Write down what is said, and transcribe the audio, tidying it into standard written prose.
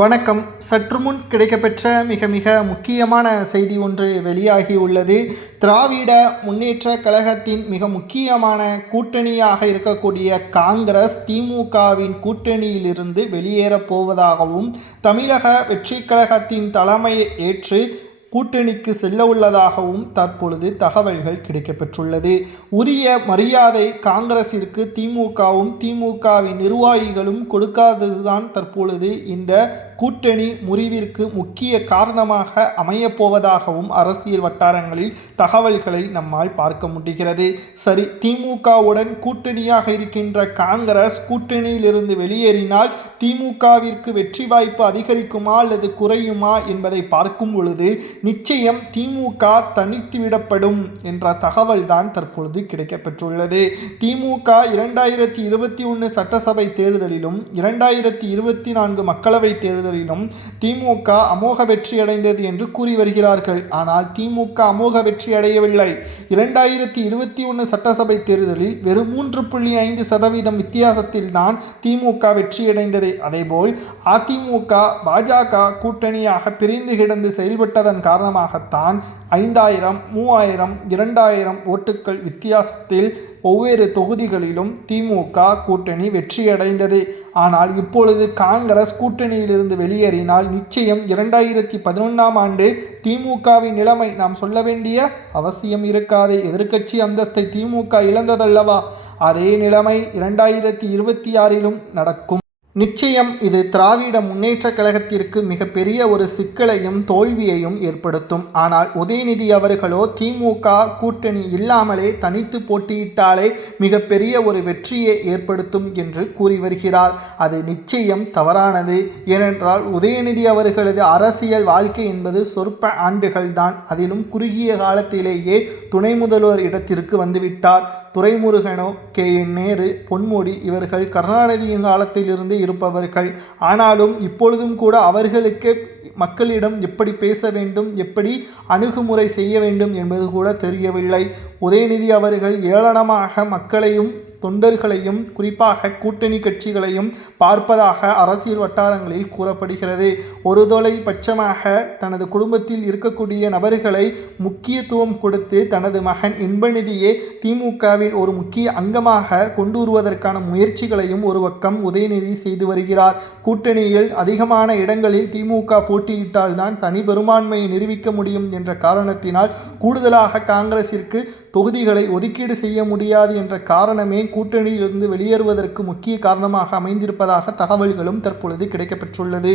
வணக்கம். சற்று முன் கிடைக்கப்பெற்ற மிக முக்கியமான செய்தி ஒன்று வெளியாகியுள்ளது. திராவிட முன்னேற்ற கழகத்தின் மிக முக்கியமான கூட்டணியாக இருக்கக்கூடிய காங்கிரஸ் திமுகவின் கூட்டணியிலிருந்து வெளியேறப் போவதாகவும், தமிழக வெற்றி கழகத்தின் தலைமையை ஏற்று கூட்டணிக்கு செல்ல உள்ளதாகவும் தற்பொழுது தகவல்கள் கிடைக்கப்பெற்றுள்ளது. உரிய மரியாதை காங்கிரசிற்கு திமுகவும் திமுகவின் நிர்வாகிகளும் கொடுக்காததுதான் தற்பொழுது இந்த கூட்டணி முறிவிற்கு முக்கிய காரணமாக அமையப்போவதாகவும் அரசியல் வட்டாரங்களில் தகவல்களை நம்மால் பார்க்க முடிகிறது. சரி, திமுகவுடன் கூட்டணியாக இருக்கின்ற காங்கிரஸ் கூட்டணியிலிருந்து வெளியேறினால் திமுகவிற்கு வெற்றி வாய்ப்பு அதிகரிக்குமா அல்லது குறையுமா என்பதை பார்க்கும் பொழுது நிச்சயம் திமுக தனித்துவிடப்படும் என்ற தகவல் தான் தற்பொழுது கிடைக்கப்பெற்றுள்ளது. திமுக 2021 சட்டசபை தேர்தலிலும் 2024 மக்களவை தேர்தலிலும் திமுக அமோக வெற்றியடைந்தது என்று கூறி வருகிறார்கள். ஆனால் திமுக அமோக வெற்றி அடையவில்லை. 2021 சட்டசபை தேர்தலில் வெறும் 3.5% வித்தியாசத்தில் தான் திமுக வெற்றியடைந்தது. அதேபோல் அதிமுக பாஜக கூட்டணியாக பிரிந்து கிடந்து செயல்பட்டதன் காரணமாகத்தான் 5000, 3000, 2000 ஓட்டுக்கள் வித்தியாசத்தில் ஒவ்வொரு தொகுதிகளிலும் திமுக கூட்டணி வெற்றியடைந்தது. ஆனால் இப்பொழுது காங்கிரஸ் கூட்டணியிலிருந்து வெளியேறினால் நிச்சயம் 2011ஆம் ஆண்டு திமுகவின் நிலைமை நாம் சொல்ல வேண்டிய அவசியம் இருக்காது. எதிர்க்கட்சி அந்தஸ்தை திமுக இழந்ததல்லவா, அதே நிலைமை 2026லும் நடக்கும். நிச்சயம் இது திராவிட முன்னேற்ற கழகத்திற்கு மிகப்பெரிய ஒரு சிக்கலையும் தோல்வியையும் ஏற்படுத்தும். ஆனால் உதயநிதி அவர்களோ திமுக கூட்டணி இல்லாமலே தனித்து போட்டியிட்டாலே மிகப்பெரிய ஒரு வெற்றியை ஏற்படுத்தும் என்று கூறி வருகிறார். அது நிச்சயம் தவறானது. ஏனென்றால் உதயநிதி அவர்களது அரசியல் வாழ்க்கை என்பது சொற்ப ஆண்டுகள் தான். அதிலும் குறுகிய காலத்திலேயே துணை முதல்வர் இடத்திற்கு வந்துவிட்டார். துரைமுருகனோ, KN நேரு, பொன்முடி இவர்கள் கருணாநிதியின் காலத்திலிருந்து இருப்பவர்கள். ஆனாலும் இப்பொழுதும் கூட அவர்களுக்கு மக்களிடம் எப்படி பேச வேண்டும், எப்படி அணுகுமுறை செய்ய வேண்டும் என்பது கூட தெரியவில்லை. உதயநிதி அவர்கள் ஏளனமாக மக்களையும் தொண்டர்களையும் குறிப்பாக கூட்டணி கட்சிகளையும் பார்ப்பதாக அரசியல் வட்டாரங்களில் கூறப்படுகிறது. ஒரு தொலை பட்சமாக தனது குடும்பத்தில் இருக்கக்கூடிய நபர்களை முக்கியத்துவம் கொடுத்து தனது மகன் இன்பநிதியை திமுகவில் ஒரு முக்கிய அங்கமாக கொண்டு வருவதற்கான முயற்சிகளையும் ஒரு பக்கம் உதயநிதி செய்து வருகிறார். கூட்டணியில் அதிகமான இடங்களில் திமுக போட்டியிட்டால் தான் தனி பெரும்பான்மையை நிரூபிக்க முடியும் என்ற காரணத்தினால் கூடுதலாக காங்கிரசிற்கு தொகுதிகளை ஒதுக்கீடு செய்ய முடியாது என்ற காரணமே கூட்டணியிலிருந்து வெளியேறுவதற்கு முக்கிய காரணமாக அமைந்திருப்பதாக தகவல்களும் தற்பொழுது கிடைக்கப்பெற்றுள்ளது.